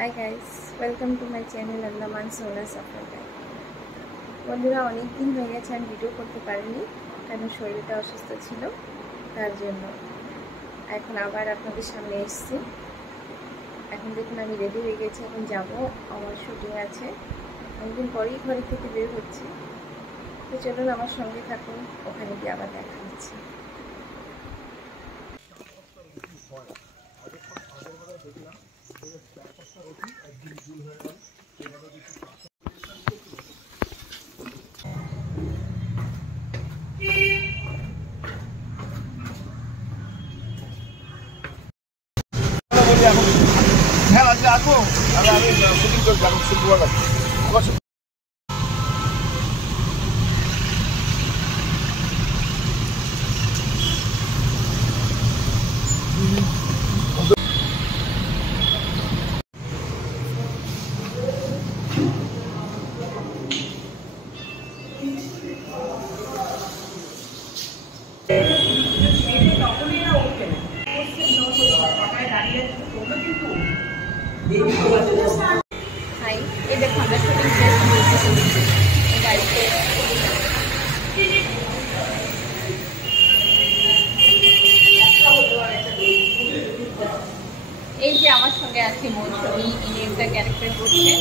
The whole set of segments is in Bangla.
High guys, welcome to my channel আল্লামান সোনা সফর গাইড। বন্ধুরা, অনেক দিন হয়ে গেছে আমি ভিডিও করতে পারিনি, কারণ শরীরটা অসুস্থ ছিল, তার জন্য এখন আবার আপনাদের সামনে এসেছি। এখন দেখুন আমি রেডি হয়ে গেছি, এখন যাব, আমার শুটিং আছে, অনেকদিন পরেই ঘরে থেকে বের হচ্ছি। তো চলুন আমার সঙ্গে থাকুন, ওখানে গিয়ে আবার দেখা হচ্ছে। হ্যাঁ আজকে আসবো, আমি শুটিং করছি, আমি শুক্রবার আসবো। হাই, এই দেখো আমরা শুটিং শেষ করেছি গাড়িতে। এই যে আমার সঙ্গে আছে মৌসুমী, ইনি একটা ক্যারেক্টার করছে।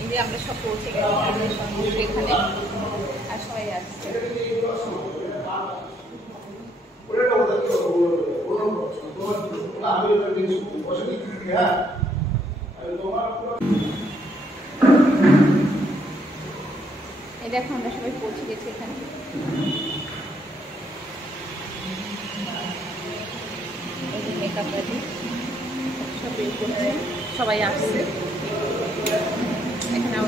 এই যে আমরা সব পৌঁছে গেছি এখানে, আর সবাই আসছে। এই দেখো আমরা সবাই পৌঁছে গেছি এখানে। মেকআপ আর্টিস্ট সব বের করছে, সবাই আসছে এখানে।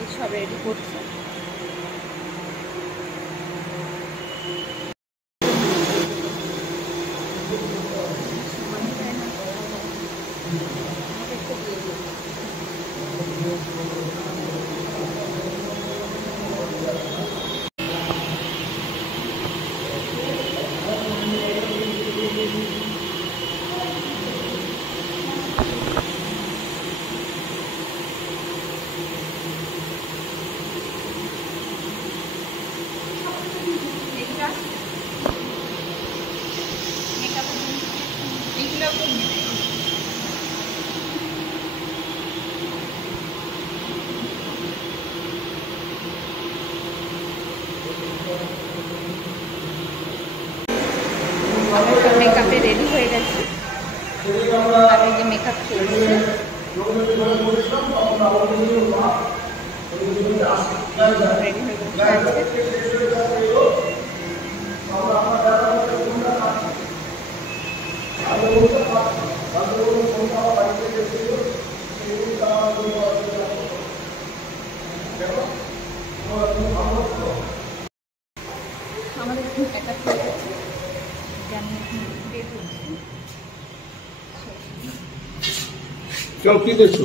এই সব রেডি করছে। মেকআপে রেডি হয়ে গেছে, আমি যে মেকআপ চলছে। রেডি হয়ে গেছে। আমাদের মেকআপ চলে গেছে, আমি এখন বের হচ্ছি। চল, কি দেখছো?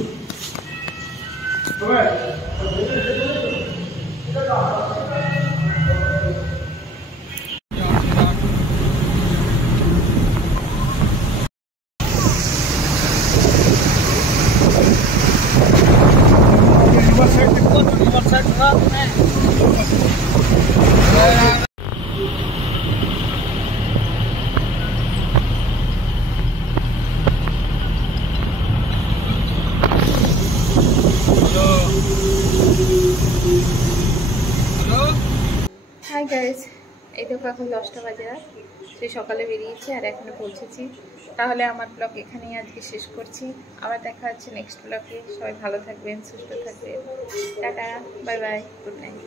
হাই গাইজ, এই দেখো এখন 10টা বাজে, সেই সকালে বেরিয়েছি আর এখনো পৌঁছেছি। তাহলে আমার ব্লগ এখানেই আজকে শেষ করছি, আবার দেখা হচ্ছে নেক্সট ব্লগে। সবাই ভালো থাকবেন, সুস্থ থাকবেন, tata, bye bye, good night.